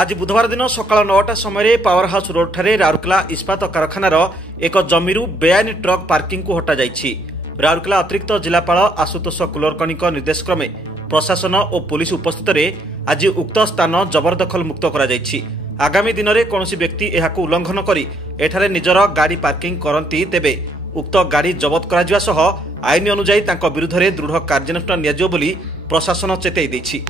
आज बुधवार दिन सकाळ 9टा समय पावर हाउस रोड ठारे राउरकेला इस्पात कारखानार एक जमीरू बेआईन ट्रक पार्किंग को हटा जाइछि। राउरकेला अतिरिक्त जिलापाल आशुतोष कुलकर्णी निर्देशक्रमे प्रशासन और पुलिस उपस्थित रे आज उक्त स्थान जबरदखल मुक्त करा जाइछि। आगामी दिन में कौन व्यक्ति यहां उल्लंघन करी एठारे निजर गाड़ी पार्किंग करती तेबे उक्त गाड़ी जबत करा सह आईन अनुजाई तांको विरुद्ध दृढ़ कार्यानुष्ठान नियाजिबो बोली प्रशासन चेताई दैछि।